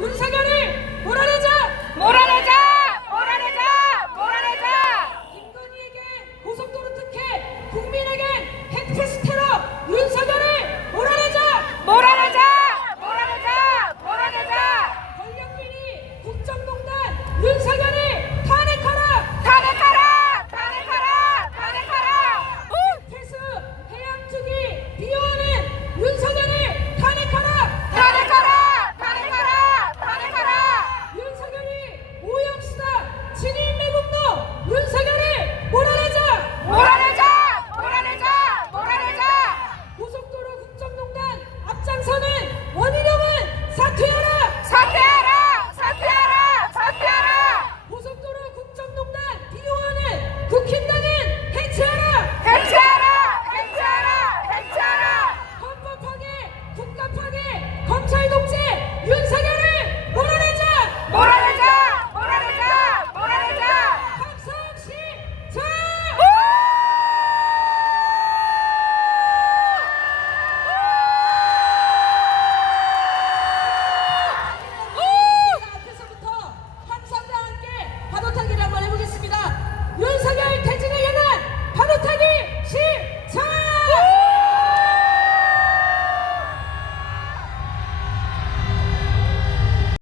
윤석열의